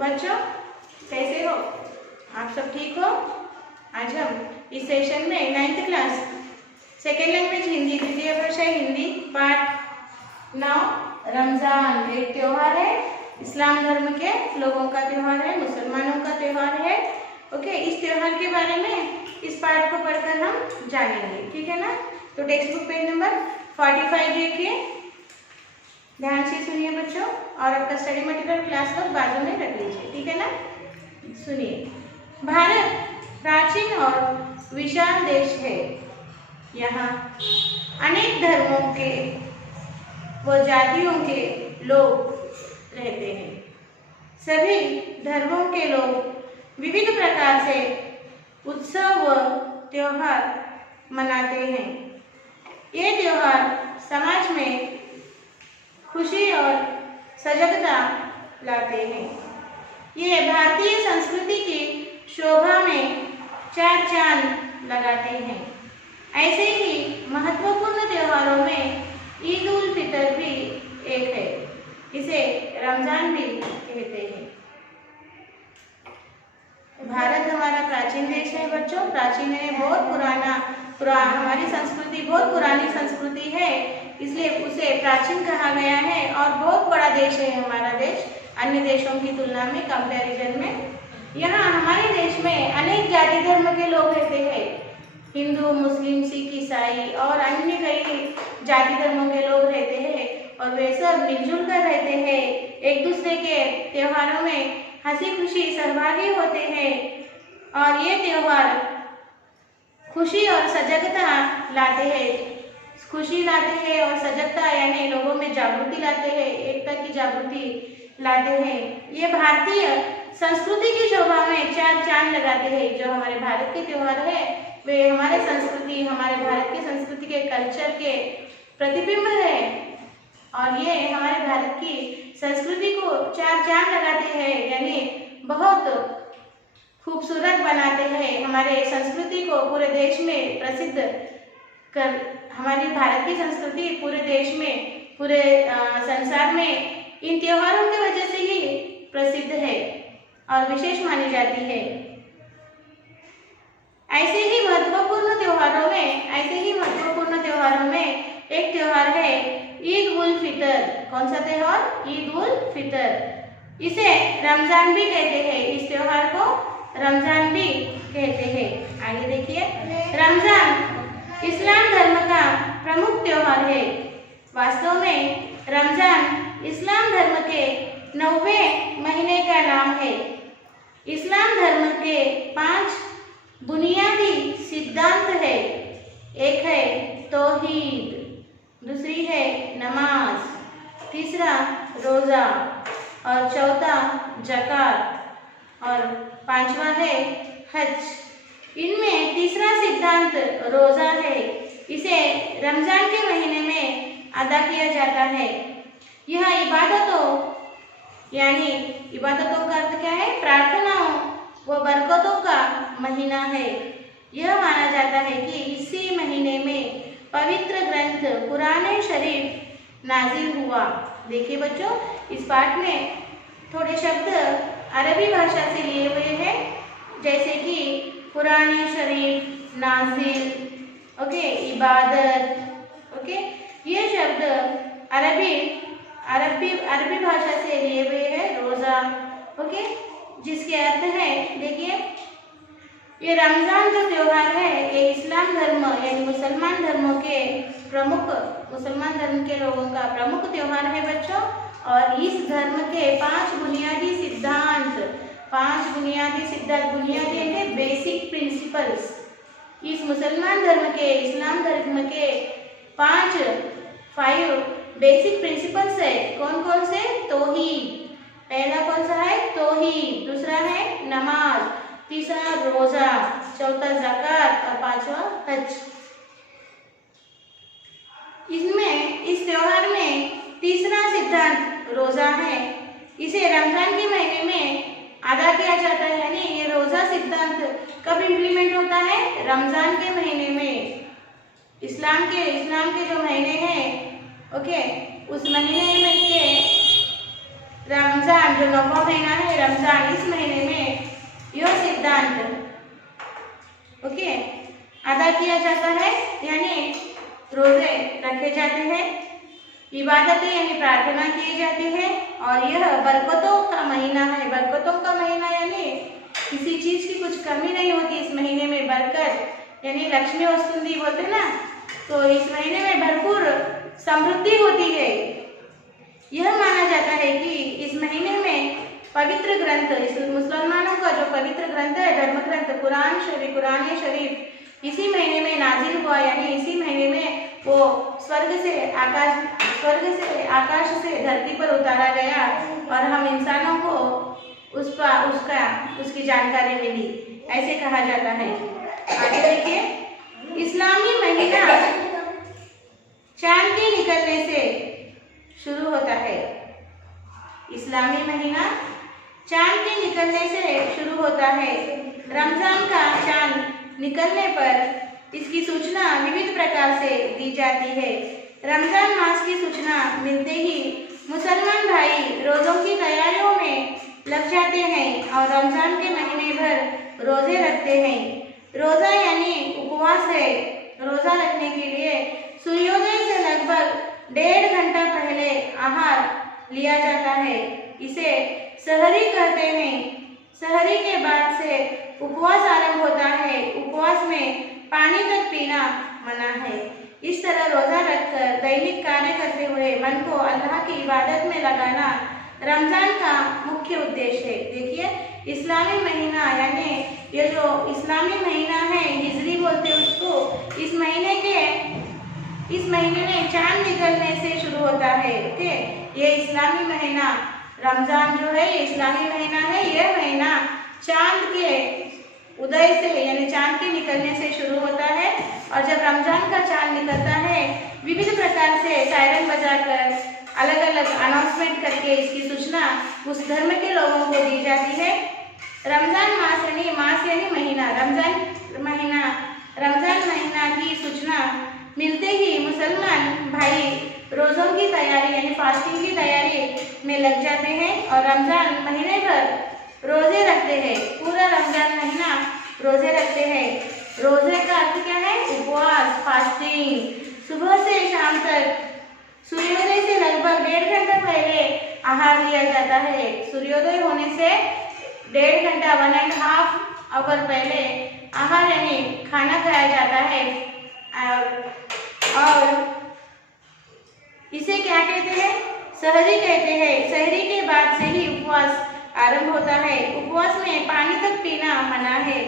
बच्चों कैसे हो आप सब, ठीक हो? आज हम इस सेशन में 9th class second language Hindi द्वितीय भाषा हिंदी पाठ 9 रमजान एक त्योहार है, इस्लाम धर्म के लोगों का त्योहार है, मुसलमानों का त्योहार है। ओके, इस त्योहार के बारे में इस पाठ को पढ़कर हम जानेंगे, ठीक है ना? तो टेक्स्ट बुक पेज नंबर 45 देखिए, ध्यान से सुनिए बच्चों, और आपका स्टडी मटेरियल क्लास पर बाजू में रख लीजिए, ठीक है ना? सुनिए। भारत प्राचीन और विशाल देश है। यहाँ अनेक धर्मों के व जातियों के लोग रहते हैं। सभी धर्मों के लोग विविध प्रकार से उत्सव व त्योहार मनाते हैं। ये त्योहार समाज में खुशी और सजगता लाते हैं। ये भारतीय संस्कृति की शोभा में चार चांद लगाते हैं। ऐसे ही महत्वपूर्ण त्योहारों में ईद उल फितर भी एक है, इसे रमजान भी कहते हैं। भारत हमारा प्राचीन देश है बच्चों, प्राचीन है, बहुत हमारी संस्कृति बहुत पुरानी संस्कृति है, इसलिए उसे प्राचीन कहा गया है। और बहुत बड़ा देश है हमारा देश, अन्य देशों की तुलना में, कंपैरिजन में। यहाँ हमारे देश में अनेक जाति धर्म के लोग रहते हैं, हिंदू, मुस्लिम, सिख, ईसाई और अन्य कई जाति धर्मों के लोग रहते हैं, और वे सब मिलजुल कर रहते हैं। एक दूसरे के त्योहारों में हंसी खुशी सहभागी होते हैं, और ये त्योहार खुशी और सजगता लाते हैं। खुशी लाते हैं और सजगता यानी लोगों में जागृति लाते हैं, एकता की जागृति लाते हैं। ये भारतीय संस्कृति की शोभा में चार चांद लगाते हैं। जो हमारे भारत के त्योहार है वे हमारे संस्कृति, हमारे भारत की संस्कृति के कल्चर के प्रतिबिंब है, और ये हमारे भारत की संस्कृति को चार चांद लगाते हैं, यानी बहुत खूबसूरत बनाते हैं। हमारे संस्कृति को पूरे देश में प्रसिद्ध कर, हमारी भारत की संस्कृति पूरे देश में, पूरे संसार में इन त्योहारों की वजह से ही प्रसिद्ध है और विशेष मानी जाती है। ऐसे ही महत्वपूर्ण त्योहारों में एक त्योहार है ईद उल फितर। कौन सा त्योहार? ईद उल फितर। इसे रमजान भी कहते हैं, इस त्योहार को रमजान भी कहते हैं। आगे देखिए, रमजान इस्लाम धर्म का प्रमुख त्योहार है। वास्तव में रमजान इस्लाम धर्म के 9वें महीने का नाम है। इस्लाम धर्म के 5 बुनियादी सिद्धांत है। एक है तौहीद, दूसरी है नमाज, तीसरा रोजा, और चौथा ज़कात, और 5वां है हज। इनमें तीसरा सिद्धांत रोजा है। इसे रमजान के महीने में अदा किया जाता है। यह इबादतों का अर्थ क्या है? प्रार्थनाओं व बरकतों का महीना है। यह माना जाता है कि इसी महीने में पवित्र ग्रंथ कुरान शरीफ नाजिल हुआ। देखिए बच्चों, इस पाठ में थोड़े शब्द अरबी भाषा से लिए हुए हैं, जैसे कि कुरान शरीफ, नाजिल, ओके, इबादत, ओके, ये शब्द अरबी भाषा से लिए हुए हैं। रोजा, ओके, जिसके अर्थ है, देखिए, ये रमजान जो त्योहार है ये इस्लाम धर्म यानी मुसलमान धर्म के लोगों का प्रमुख त्योहार है बच्चों। और इस धर्म के 5 बुनियादी सिद्धांत, बुनियादी है बेसिक प्रिंसिपल्स। इस मुसलमान धर्म के, इस्लाम धर्म के 5 बेसिक प्रिंसिपल्स है। कौन कौन से? तौहीद, पहला कौन सा है? तौहीद, दूसरा है नमाज, तीसरा रोजा, चौथा ज़कात, और 5वां हज। इस त्योहार में तीसरा सिद्धांत रोजा है। इसे रमजान के महीने में अदा किया जाता है, यानी ये रोजा सिद्धांत कब इम्प्लीमेंट होता है? रमजान के महीने में। इस्लाम के जो महीने हैं, ओके, उस महीने में के रमजान जो 9वां महीना है रमजान, इस महीने में यह सिद्धांत ओके अदा किया जाता है, यानी रोजे रखे जाते हैं, इबादतें यानी प्रार्थना किए जाते हैं। और यह बरकतों का महीना है। बरकतों का महीना यानी किसी चीज की कुछ कमी नहीं होती इस महीने में। बरकत यानी लक्ष्मी वसुंधि बोलते हैं ना, तो इस महीने में भरपूर समृद्धि होती है। यह माना जाता है कि इस महीने में पवित्र ग्रंथ, इस मुसलमानों का जो पवित्र ग्रंथ है, धर्म ग्रंथ कुरान शरीफ इसी महीने में नाजिल हुआ, यानी इसी महीने में वो स्वर्ग से आकाश से धरती पर उतारा गया और हम इंसानों को उसकी जानकारी मिली, ऐसे कहा जाता है। आगे देखिए, इस्लामी महीना चांद के निकलने से शुरू होता है। इस्लामी महीना चांद के निकलने से शुरू होता है। रमजान का चांद निकलने पर इसकी सूचना विविध प्रकार से दी जाती है। रमजान मास की सूचना मिलते ही मुसलमान भाई रोजों की तैयारियों में लग जाते हैं और रमजान के महीने भर रोजे रखते हैं। रोजा यानी उपवास है। रोजा रखने के लिए सूर्योदय से लगभग 1.5 घंटा पहले आहार लिया जाता है। इसे सहरी कहते हैं। सहरी के बाद से उपवास आरंभ होता है। उपवास में पानी तक पीना मना है। इस तरह रोजा रखकर दैनिक कार्य करते हुए मन को अल्लाह की इबादत में लगाना रमजान का मुख्य उद्देश्य है। देखिए, इस्लामी महीना यानी ये जो इस्लामी महीना है, हिजरी बोलते हैं उसको, इस महीने में चांद निकलने से शुरू होता है। ओके, ये इस्लामी महीना रमजान जो है ये इस्लामी महीना है। यह महीना चांद के उदय से यानी चांद के निकलने से शुरू होता है और जब रमजान का चांद निकलता है विविध प्रकार से सायरन बजाकर अलग अलग अनाउंसमेंट करके इसकी सूचना उस धर्म के लोगों को दी जाती है। रमजान मास यानी महीना, रमजान महीना की सूचना मिलते ही मुसलमान भाई रोजों की तैयारी यानी फास्टिंग की तैयारी में लग जाते हैं और रमजान महीने भर रोजे रखते हैं। पूरा रमजान महीना रोजे रखते हैं। रोजे का अर्थ क्या है? उपवास, फास्टिंग। सुबह से शाम तक सूर्योदय से लगभग 1.5 घंटा पहले आहार लिया जाता है। सूर्योदय होने से 1.5 घंटा 1.5 आवर पहले आहार यानी खाना खाया जाता है और इसे क्या कहते हैं? सहरी कहते हैं। सहरी के बाद से ही उपवास आरंभ होता है। उपवास में पानी तक पीना मना है।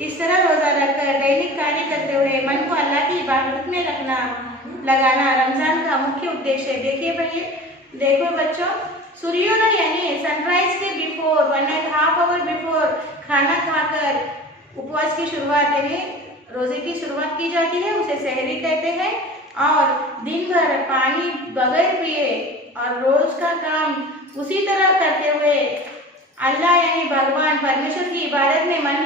इस तरह रोजा रखकर दैनिक कार्य करते हुए मन को अल्लाह की इबादत में लगाना रमजान का मुख्य उद्देश्य है। देखो बच्चों, सूर्योदय यानी सनराइज के बिफोर 1.5 आवर बिफोर खाना खाकर उपवास की शुरुआत यानी रोजे की शुरुआत की जाती है, उसे सहरी कहते हैं। और दिन भर पानी बगैर पिए और रोज का काम उसी तरह करते हुए अल्लाह यानी भगवान परमेश्वर की इबादत में मन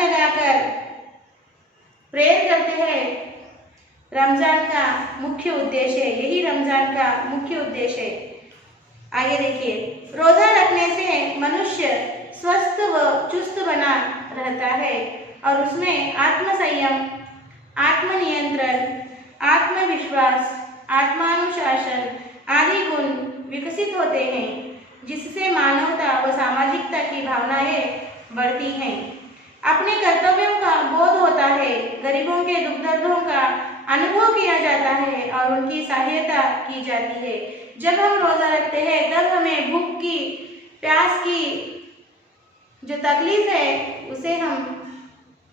लगाकर प्रेयर करते हैं। रमजान का मुख्य उद्देश्य है, यही रमजान का मुख्य उद्देश्य है। आगे देखिए, रोजा रखने से मनुष्य स्वस्थ व चुस्त बना रहता है और उसमें आत्मसंयम, आत्मनियंत्रण, आत्मविश्वास, आत्मानुशासन आदि गुण विकसित होते हैं, जिससे मानवता व सामाजिकता की भावनाएं बढ़ती हैं। अपने कर्तव्यों का बोध होता है, गरीबों के दुख दर्दों का अनुभव किया जाता है और उनकी सहायता की जाती है। जब हम रोजा रखते हैं तब हमें भूख की, प्यास की जो तकलीफ है उसे हम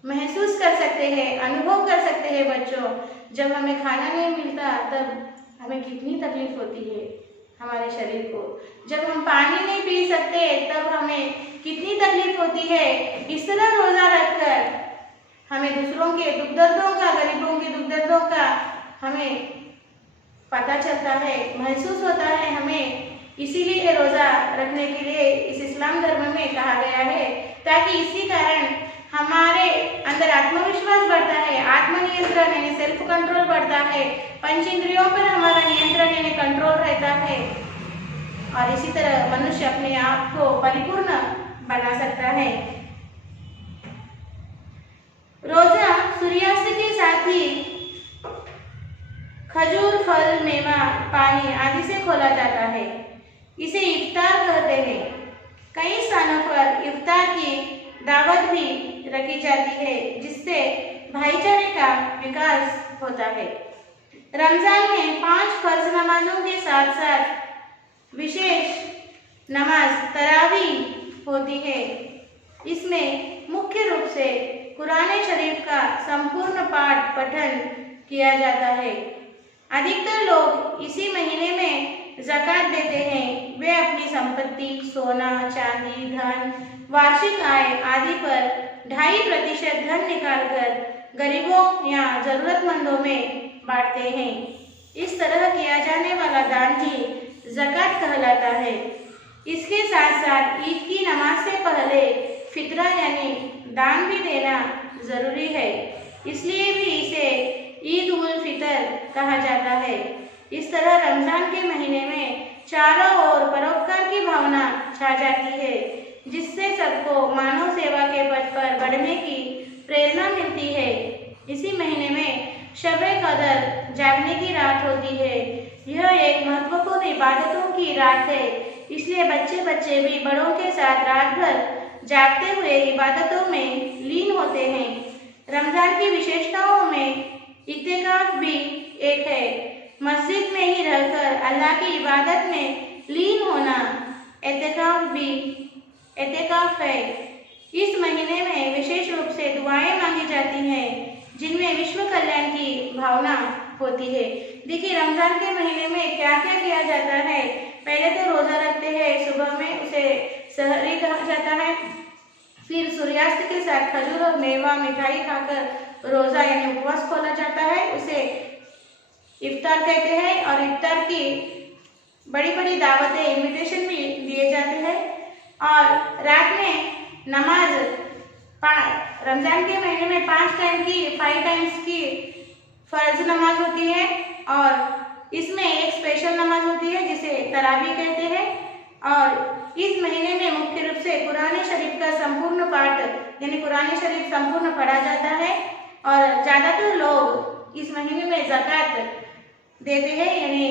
महसूस कर सकते हैं, अनुभव कर सकते हैं। बच्चों, जब हमें खाना नहीं मिलता तब हमें कितनी तकलीफ होती है हमारे शरीर को। जब हम पानी नहीं पी सकते तब हमें कितनी तकलीफ होती है। इस तरह रोजा रखकर हमें दूसरों के दुख दर्दों का, गरीबों के दुख दर्दों का हमें पता चलता है, महसूस होता है हमें। इसीलिए रोजा रखने के लिए इस इस्लाम धर्म में कहा गया है, ताकि इसी कारण हमारे अंदर आत्मविश्वास बढ़ता है, आत्मनियंत्रण यानी सेल्फ कंट्रोल बढ़ता है, पंच इंद्रियों पर हमारा नियंत्रण यानी कंट्रोल रहता है और इसी तरह मनुष्य अपने आप को परिपूर्ण बना सकता है। रोजा सूर्यास्त के साथ ही खजूर, फल, मेवा, पानी आदि से खोला जाता है। इसे इफ्तार कहते हैं। कई स्थानों पर इफ्तार की दावत भी रखी जाती है जिससे भाईचारे का विकास होता है। रमजान में 5 फर्ज नमाजों के साथ साथ विशेष नमाज तरावी होती है। इसमें मुख्य रूप से कुरान शरीफ का संपूर्ण पाठ पठन किया जाता है। अधिकतर लोग इसी महीने में ज़कात देते हैं। वे अपनी संपत्ति, सोना, चांदी, धन, वार्षिक आय आदि पर 2.5% धन निकालकर गरीबों या जरूरतमंदों में बांटते हैं। इस तरह किया जाने वाला दान ही ज़कात कहलाता है। इसके साथ साथ ईद की नमाज से पहले फितरा यानी दान भी देना जरूरी है। इसलिए भी इसे ईद उल फितर कहा जाता है। इस तरह रमजान के महीने में चारों ओर परोपकार की भावना छा जाती है जिससे सबको मानव सेवा के पथ पर बढ़ने की प्रेरणा मिलती है। इसी महीने में शब-ए कदर जागने की रात होती है। यह एक महत्वपूर्ण इबादतों की रात है। इसलिए बच्चे भी बड़ों के साथ रात भर जागते हुए इबादतों में लीन होते हैं। रमजान की विशेषताओं में इत्तेकाफ भी एक है। मस्जिद में ही रहकर अल्लाह की इबादत में लीन होना एतेकाफ है। इस महीने में विशेष रूप से दुआएं मांगी जाती हैं जिनमें विश्व कल्याण की भावना होती है। देखिए रमजान के महीने में क्या क्या किया जाता है। पहले तो रोजा रखते हैं, सुबह में उसे सहरी कहा जाता है। फिर सूर्यास्त के साथ खजूर और मेवा मिठाई खाकर रोजा यानी उपवास खोला जाता है, उसे इफ्तार कहते हैं। और इफ्तार की बड़ी बड़ी दावतें, इनविटेशन भी दिए जाते हैं। और रात में नमाज रमजान के महीने में 5 टाइम्स की फर्ज नमाज होती है और इसमें एक स्पेशल नमाज होती है जिसे तरावी कहते हैं। और इस महीने में मुख्य रूप से कुरान शरीफ का संपूर्ण पाठ यानी कुरान शरीफ संपूर्ण पढ़ा जाता है। और ज़्यादातर लोग इस महीने में ज़कात देते हैं यानी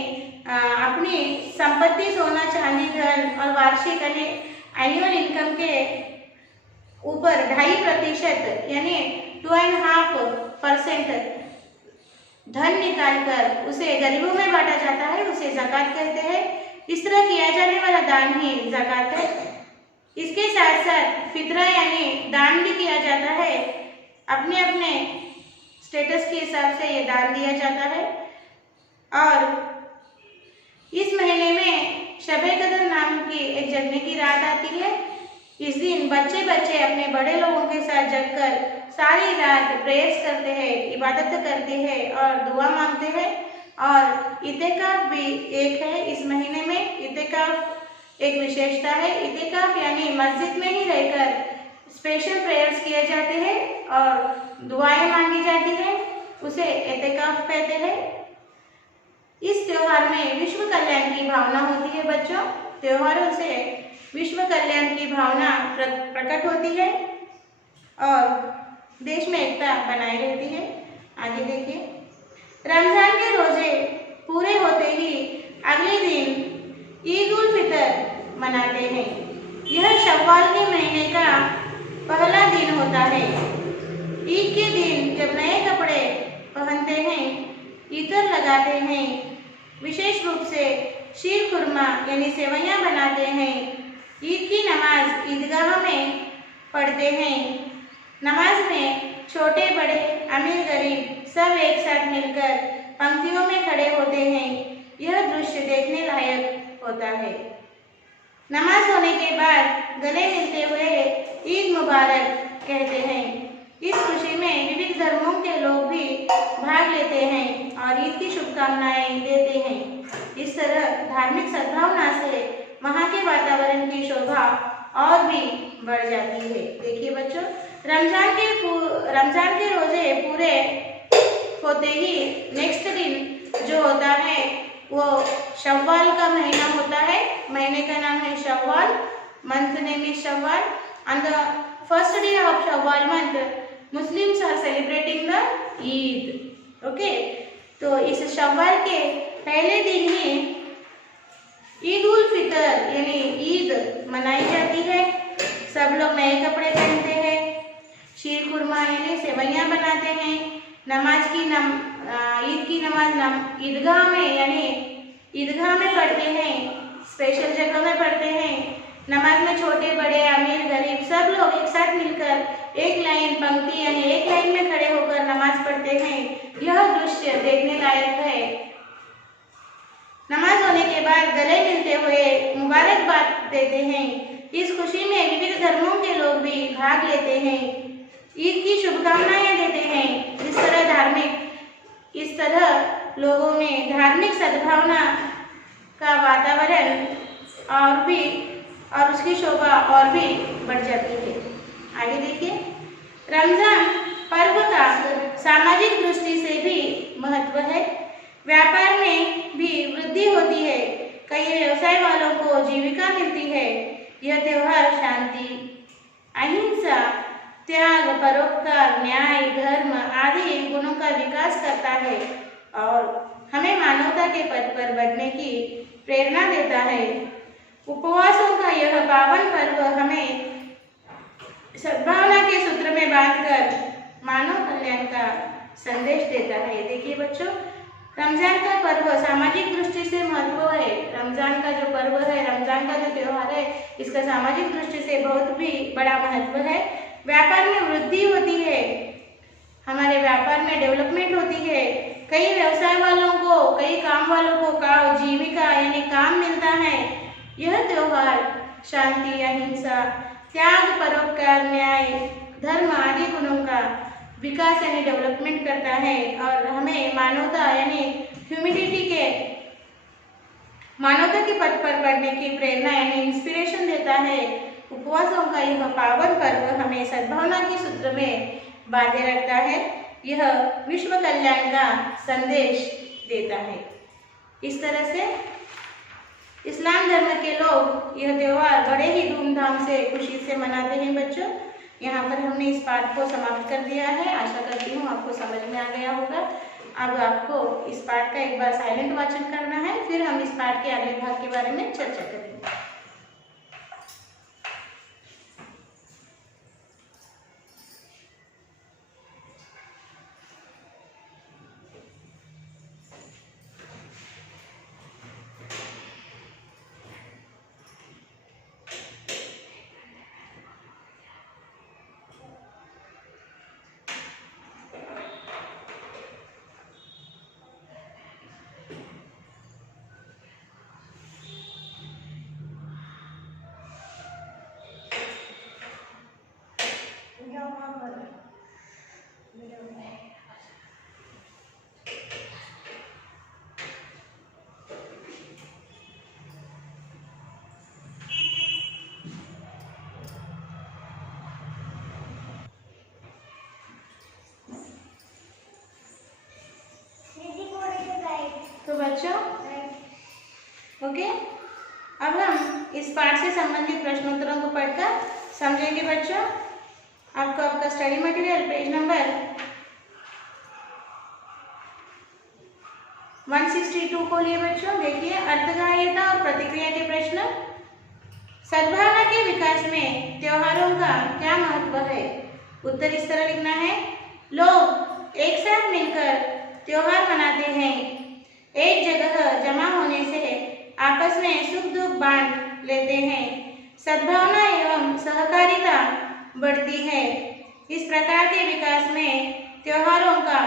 अपनी संपत्ति, सोना, चांदी, धन और वार्षिक यानी एनुअल इनकम के ऊपर 2.5% यानी 2.5% धन निकालकर उसे गरीबों में बांटा जाता है, उसे ज़कात कहते हैं। इस तरह किया जाने वाला दान ही ज़कात है। इसके साथ साथ फितरा यानी दान भी किया जाता है। अपने अपने स्टेटस के हिसाब से ये दान दिया जाता है। और इस महीने में शब-ए कदर नाम की एक जगने की रात आती है। इस दिन बच्चे अपने बड़े लोगों के साथ जगकर सारी रात प्रेयर्स करते हैं, इबादत करते हैं और दुआ मांगते हैं। और इत्तेकाफ भी एक है। इस महीने में इत्तेकाफ एक विशेषता है। इत्तेकाफ यानी मस्जिद में ही रहकर स्पेशल प्रेयर्स किए जाते हैं और दुआएं मांगी जाती हैं, उसे इत्तेकाफ कहते हैं। इस त्योहार में विश्व कल्याण की भावना होती है बच्चों। त्योहारों से विश्व कल्याण की भावना प्रकट होती है और देश में एकता बनाई रहती है। आगे देखिए, रमजान के रोजे पूरे होते ही अगले दिन ईद उल फितर मनाते हैं। यह शव्वाल के महीने का पहला दिन होता है। ईद के दिन जब नए कपड़े पहनते हैं, इतर लगाते हैं, विशेष रूप से शीर खुरमा यानी सेवइयाँ बनाते हैं, ईद की नमाज ईदगाह में पढ़ते हैं। नमाज में छोटे बड़े, अमीर गरीब सब एक साथ मिलकर पंक्तियों में खड़े होते हैं। यह दृश्य देखने लायक होता है। नमाज होने के बाद गले मिलते हुए ईद मुबारक कहते हैं। इस खुशी में विविध धर्मों के लोग भी भाग लेते हैं और ईद की शुभकामनाएं देते हैं। इस तरह धार्मिक सद्भावना से वहाँ के वातावरण की शोभा और भी बढ़ जाती है। देखिए बच्चों, रमजान के रोजे पूरे होते ही नेक्स्ट दिन जो होता है वो शव्वाल का महीना होता है। महीने का नाम है Shawwal, month name is Shawwal. On the first day of Shawwal month Muslims are celebrating the Eid. Okay, तो इस शव्वाल के पहले दिन ही ईद उल फितर यानी ईद मनाई जाती है। सब लोग नए कपड़े पहनते हैं, शीर खुरमा यानी सेवइयाँ बनाते हैं, ईद की नमाज ईदगाह में यानी ईदगाह में पढ़ते हैं, स्पेशल जगह में पढ़ते हैं। नमाज में छोटे बड़े अमीर गरीब सब लोग एक साथ मिलकर एक लाइन पंक्ति यानी एक लाइन में खड़े होकर नमाज पढ़ते हैं। यह दृश्य देखने लायक है। नमाज होने के बाद गले मिलते हुए मुबारकबाद देते हैं। इस खुशी में विविध धर्मों के लोग भी भाग लेते हैं, ईद की शुभकामनाएं देते हैं। इस तरह लोगों में धार्मिक सद्भावना का वातावरण और उसकी शोभा और भी बढ़ जाती है। आगे देखिए, रमजान पर्व का सामाजिक दृष्टि से भी महत्व है। व्यापार में भी वृद्धि होती है, कई व्यवसाय वालों को जीविका मिलती है। यह त्योहार शांति, अहिंसा, त्याग, परोपकार, न्याय, धर्म आदि गुणों का विकास करता है और हमें मानवता के पथ पर बढ़ने की प्रेरणा देता है। उपवासों का यह पावन पर्व हमें सद्भावना के सूत्र में बांधकर मानव कल्याण का संदेश देता है। देखिए बच्चों, रमजान का पर्व सामाजिक दृष्टि से महत्व है। रमजान का जो पर्व है, रमजान का जो त्योहार है, इसका सामाजिक दृष्टि से बहुत भी बड़ा महत्व है। व्यापार में वृद्धि होती है, हमारे व्यापार में डेवलपमेंट होती है। कई व्यवसाय वालों को, कई काम वालों को जीविका यानी काम मिलता है। यह त्योहार शांति, अहिंसा, त्याग, परोपकार, न्याय, धर्म आदि गुणों का विकास यानी डेवलपमेंट करता है और हमें मानवता यानी मानवता के पथ पर बढ़ने की प्रेरणा यानी इंस्पिरेशन देता है। उपवासों का यह पावन पर्व हमें सद्भावना के सूत्र में बांधे रखता है। यह विश्व कल्याण का संदेश देता है। इस तरह से इस्लाम धर्म के लोग यह त्योहार बड़े ही धूमधाम से खुशी से मनाते हैं। बच्चों, यहाँ पर हमने इस पाठ को समाप्त कर दिया है। आशा करती हूँ आपको समझ में आ गया होगा। अब आपको इस पाठ का एक बार साइलेंट वाचन करना है, फिर हम इस पाठ के अगले भाग के बारे में चर्चा करेंगे। तो बच्चों, ओके, अब हम इस पाठ से संबंधित प्रश्नोत्तरों को पढ़कर समझेंगे। बच्चों, आपका स्टडी मटेरियल पेज नंबर 162 को लिए। बच्चों देखिए, अर्थग्राह्यता और प्रतिक्रिया के प्रश्न। सद्भावना के विकास में त्योहारों का क्या महत्व है? उत्तर इस तरह लिखना है। लोग एक साथ मिलकर त्योहार मनाते हैं। एक जगह जमा होने से आपस में सुख दुख बांट लेते हैं। सद्भावना एवं सहकारिता बढ़ती है। इस प्रकार के विकास में त्योहारों का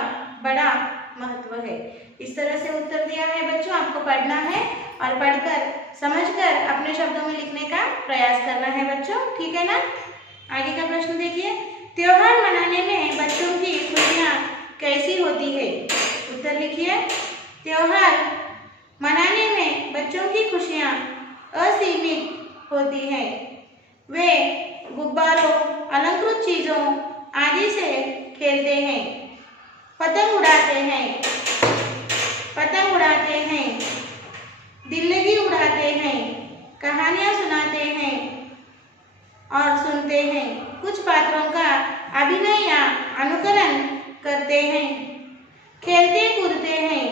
बड़ा महत्व है। इस तरह से उत्तर दिया है। बच्चों, आपको पढ़ना है और पढ़कर समझकर अपने शब्दों में लिखने का प्रयास करना है। बच्चों, ठीक है ना? आगे का प्रश्न देखिए, त्योहार मनाने में बच्चों की खुशियाँ कैसी होती है? उत्तर लिखिए। त्योहार मनाने में बच्चों की खुशियाँ असीमित होती हैं। वे गुब्बारों, अलंकृत चीज़ों आदि से खेलते हैं, पतंग उड़ाते हैं, दिल्लगी उड़ाते हैं, कहानियाँ सुनाते हैं और सुनते हैं, कुछ पात्रों का अभिनय या अनुकरण करते हैं, खेलते कूदते हैं।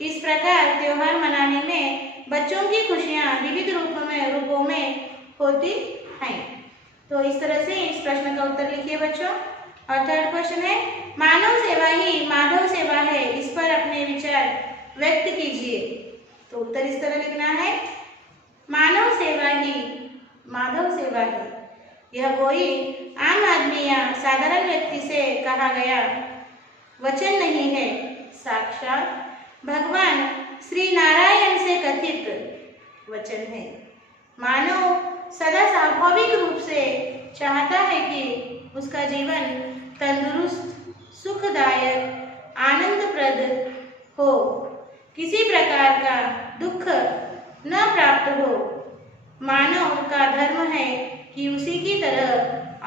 इस प्रकार त्योहार मनाने में बच्चों की खुशियाँ विविध रूपों में होती हैं। तो इस तरह से इस प्रश्न का उत्तर लिखिए बच्चों। और थर्ड क्वेश्चन है, मानव सेवा ही माधव सेवा है, इस पर अपने विचार व्यक्त कीजिए। तो उत्तर इस तरह लिखना है, मानव सेवा ही माधव सेवा है। यह कोई आम आदमी या साधारण व्यक्ति से कहा गया वचन नहीं है, साक्षात भगवान श्री नारायण से कथित वचन है। मानव सदा स्वाभाविक रूप से चाहता है कि उसका जीवन तंदुरुस्त, सुखदायक, आनंदप्रद हो, किसी प्रकार का दुख न प्राप्त हो। मानव का धर्म है कि उसी की तरह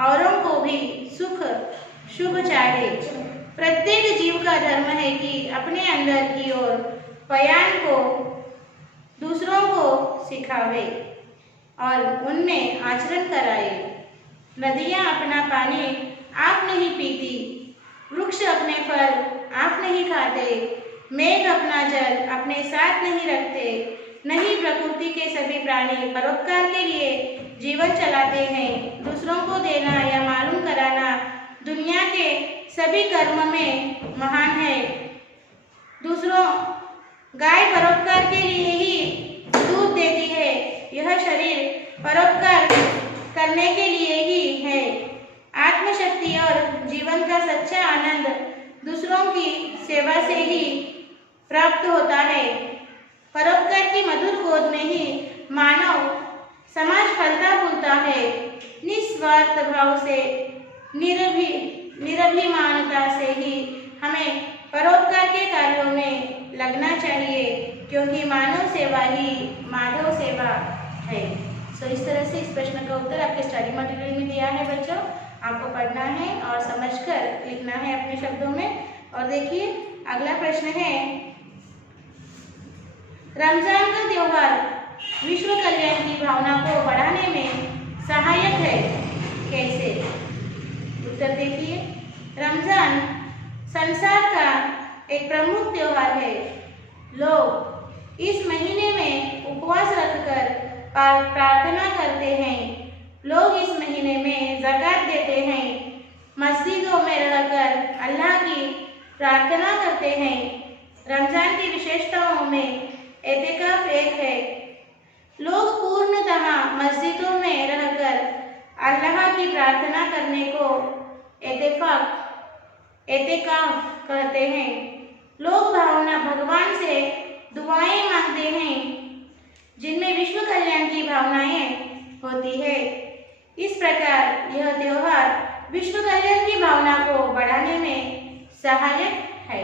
औरों को भी सुख शुभ चाहे। प्रत्येक जीव का धर्म है कि अपने अंदर की ओर बयान को दूसरों को सिखावे और उनमें आचरण कराए। नदियाँ अपना पानी आप नहीं पीती, वृक्ष अपने फल आप नहीं खाते, मेघ अपना जल अपने साथ नहीं रखते, नहीं प्रकृति के सभी प्राणी परोपकार के लिए जीवन चलाते हैं। दूसरों को देना या मालूम कराना दुनिया के सभी कर्म में महान है। दूसरों गाय परोपकार के लिए ही दूध देती है, यह शरीर परोपकार करने के लिए ही है। आत्मशक्ति और जीवन का सच्चा आनंद दूसरों की सेवा से ही प्राप्त होता है। परोपकार की मधुर गोद में ही मानव समाज फलता फूलता है। निस्वार्थ भाव से, निरभिमानता से ही हमें परोपकार के कार्यों में लगना चाहिए, क्योंकि मानव सेवा ही माधव सेवा है। इस तरह से इस प्रश्न का उत्तर आपके स्टडी मटेरियल में दिया है बच्चों। आपको पढ़ना है और समझकर लिखना है अपने शब्दों में। और देखिए अगला प्रश्न है, रमजान का त्योहार विश्व कल्याण की भावना को बढ़ाने में सहायक है, कैसे? उत्तर देखिए, रमजान संसार का एक प्रमुख त्योहार है। लोग इस महीने में उपवास रखकर प्रार्थना करते हैं। लोग इस महीने में ज़कात देते हैं, मस्जिदों में रहकर अल्लाह की प्रार्थना करते हैं। रमजान की विशेषताओं में एतिकाफ एक है। लोग पूर्णतः मस्जिदों में रहकर अल्लाह की प्रार्थना करने को एतिकाफ कहते हैं। लोग भगवान से दुआएं मांगते हैं, जिनमें विश्व कल्याण की भावनाएं होती है। इस प्रकार यह त्योहार विश्व कल्याण की भावना को बढ़ाने में सहायक है।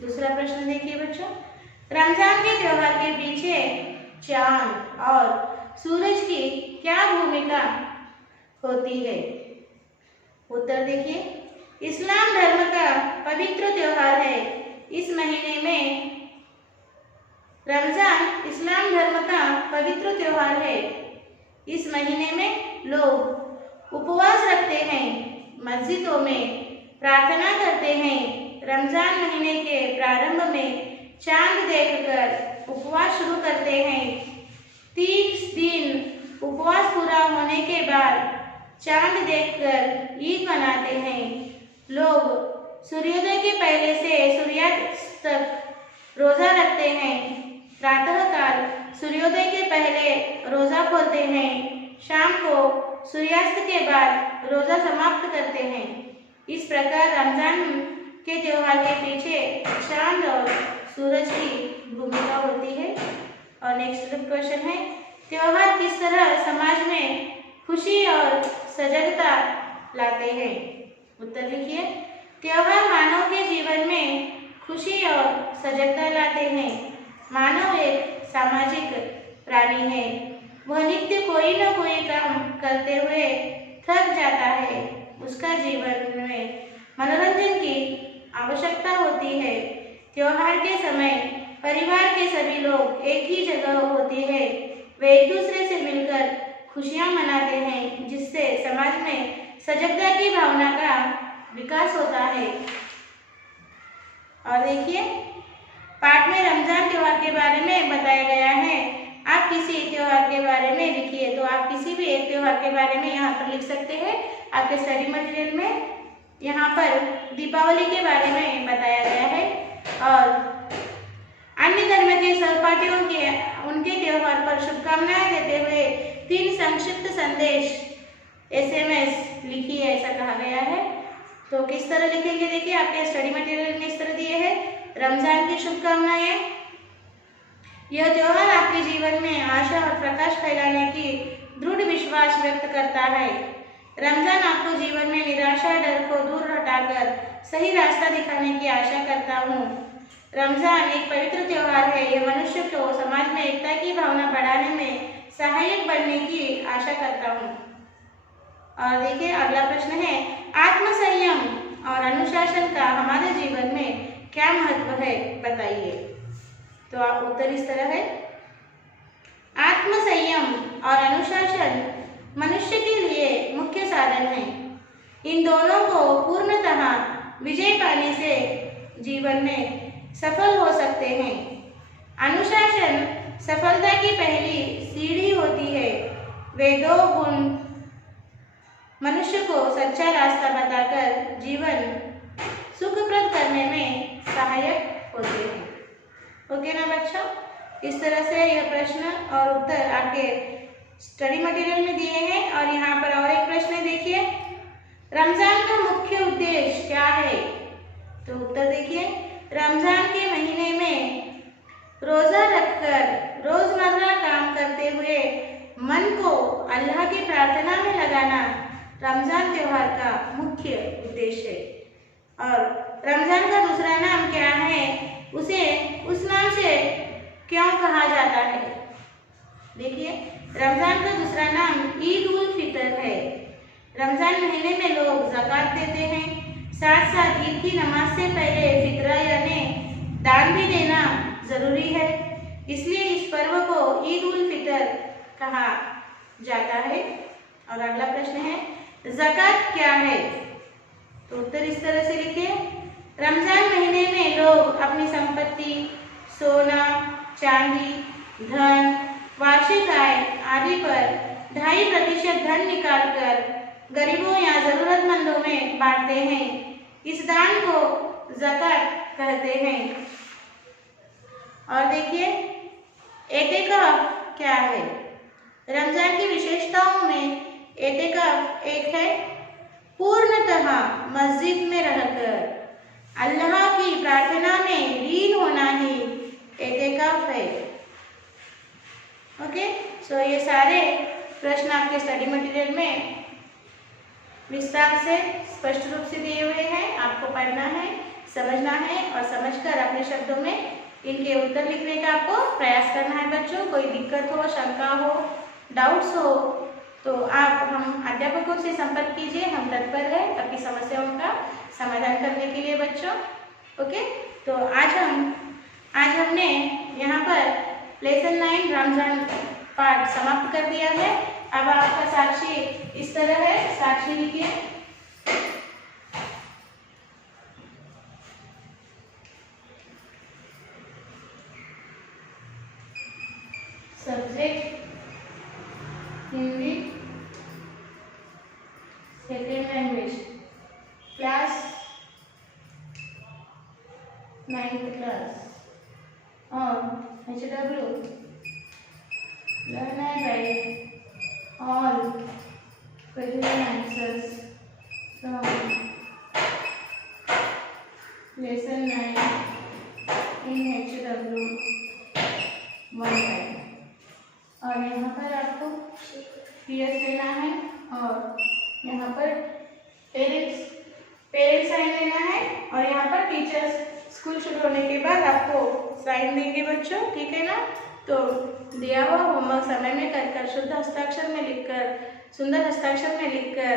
दूसरा प्रश्न देखिए बच्चों, रमजान के त्योहार के पीछे चांद और सूरज की क्या भूमिका होती है? उत्तर देखिए, इस्लाम धर्म का पवित्र त्योहार है। इस महीने में रमजान इस्लाम धर्म का पवित्र त्योहार है। इस महीने में लोग उपवास रखते हैं, मस्जिदों में प्रार्थना करते हैं। रमजान महीने के प्रारंभ में चांद देखकर उपवास शुरू करते हैं। 30 दिन उपवास पूरा होने के बाद चांद देखकर ईद मनाते हैं। लोग सूर्योदय के पहले से सूर्यास्त तक रोजा रखते हैं। प्रातःकाल सूर्योदय के पहले रोजा खोलते हैं। शाम को सूर्यास्त के बाद रोजा समाप्त करते हैं। इस प्रकार रमजान के त्योहार के पीछे चांद और सूरज की भूमिका होती है। और नेक्स्ट क्वेश्चन है, त्योहार किस तरह समाज में खुशी और सजगता लाते हैं? उत्तर लिखिए, त्योहार मानव के जीवन में खुशी और सजगता लाते हैं। मानव एक सामाजिक प्राणी है। वह नित्य कोई न कोई काम करते हुए थक जाता है। उसका जीवन में मनोरंजन की आवश्यकता होती है। त्योहार के समय परिवार के सभी लोग एक ही जगह होते हैं। वे एक दूसरे से मिलकर खुशियां मनाते हैं, जिससे समाज में सजगता की भावना का विकास होता है। और देखिए, पाठ में रमजान त्योहार के बारे में बताया गया है। आप किसी त्योहार के बारे में लिखिए। तो आप किसी भी एक त्योहार के बारे में यहाँ पर लिख सकते हैं। आपके स्टडी मटेरियल में यहाँ पर दीपावली के बारे में बताया गया है और अन्य धर्म के सहपाठियों के उनके त्योहार पर शुभकामनाएं देते हुए 3 संक्षिप्त संदेश SMS लिखिए, ऐसा कहा गया है। तो किस तरह लिखेंगे, देखिए आपके स्टडी मटेरियल में इस तरह दिए हैं। रमजान की शुभकामनाएं। यह त्योहार आपके जीवन में आशा और प्रकाश फैलाने की दृढ़ विश्वास व्यक्त करता है। रमजान आपको जीवन में निराशा, डर को दूर हटाकर सही रास्ता दिखाने की आशा करता हूँ। रमजान एक पवित्र त्योहार है। यह मनुष्य को समाज में एकता की भावना बढ़ाने में सहायक बनने की आशा करता हूँ। और देखिए अगला प्रश्न है, आत्मसंयम और अनुशासन का हमारे जीवन में क्या महत्व है, बताइए। तो आप उत्तर इस तरह है, आत्मसंयम और अनुशासन मनुष्य के लिए मुख्य साधन है। इन दोनों को पूर्णतः विजय पाने से जीवन में सफल हो सकते हैं। अनुशासन सफलता की पहली सीढ़ी होती है। वे 2 गुण मनुष्य को सच्चा रास्ता बताकर जीवन सुखप्रद करने में सहायक होते हैं। ओके ना बच्चों, इस तरह से यह प्रश्न और उत्तर आपके स्टडी मटेरियल में दिए हैं। और यहाँ पर और एक प्रश्न है, देखिए, रमजान का मुख्य उद्देश्य क्या है। तो उत्तर देखिए, रमजान के महीने में रोजा रखकर रोजमर्रा काम करते हुए मन को अल्लाह की प्रार्थना में लगाना रमजान त्योहार का मुख्य उद्देश्य है। और रमजान का दूसरा नाम क्या है, उसे उस नाम से क्यों कहा जाता है। देखिए, रमजान का दूसरा नाम ईद उल फितर है। रमजान महीने में लोग ज़कात देते हैं, साथ साथ ईद की नमाज से पहले फितरा यानी दान भी देना जरूरी है। इसलिए इस पर्व को ईद उल फितर कहा जाता है। और अगला प्रश्न है, ज़कात क्या है। तो उत्तर इस तरह से लिखिए, रमजान महीने में लोग अपनी संपत्ति, सोना, चांदी, धन, वार्षिक आय आदि पर 2.5% धन निकालकर गरीबों या जरूरतमंदों में बांटते हैं। इस दान को ज़कात कहते हैं। और देखिए, एतेकाफ क्या है। रमजान की विशेषताओं में एतेकाफ एक है, पूर्णतः मस्जिद में रहकर अल्लाह की प्रार्थना में लीन होना ही एतेकाफ है। ओके, सो ये सारे प्रश्न आपके स्टडी मटेरियल में विस्तार से स्पष्ट रूप से दिए हुए हैं। आपको पढ़ना है, समझना है और समझकर अपने शब्दों में इनके उत्तर लिखने का आपको प्रयास करना है। बच्चों, कोई दिक्कत हो, शंका हो, डाउट्स हो तो आप हम अध्यापकों से संपर्क कीजिए। हम तत्पर हैं आपकी समस्याओं का समाधान करने के लिए बच्चों। ओके, तो आज हमने यहाँ पर लेसन 9 रमजान पाठ समाप्त कर दिया है। अब आपका साक्षी इस तरह है, साक्षी लिखिए। Subject Hindi, second language, class 9th class, और HW learn and write all question and answers from lesson 9 in HW 1 time। और यहाँ पर आपको PS लेना है और यहाँ पर पेरेंट्स साइन लेना है और यहाँ पर टीचर्स स्कूल शुरू होने के बाद आपको साइन देंगे बच्चों, ठीक है ना। तो दिया हुआ होमवर्क समय में कर शुद्ध हस्ताक्षर में लिखकर, सुंदर हस्ताक्षर में लिखकर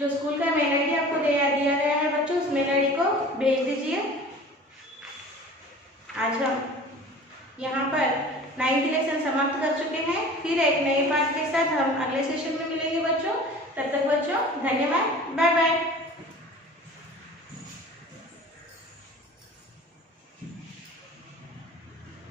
जो स्कूल का मेल आईडी आपको दिया गया है बच्चों, उस मेल आईडी को भेज दीजिए। आज हम यहाँ पर 9th लेसन समाप्त कर चुके हैं। फिर एक नए पाठ के साथ हम अगले सेशन में मिलेंगे बच्चों। तब तक बच्चों धन्यवाद, बाय बाय।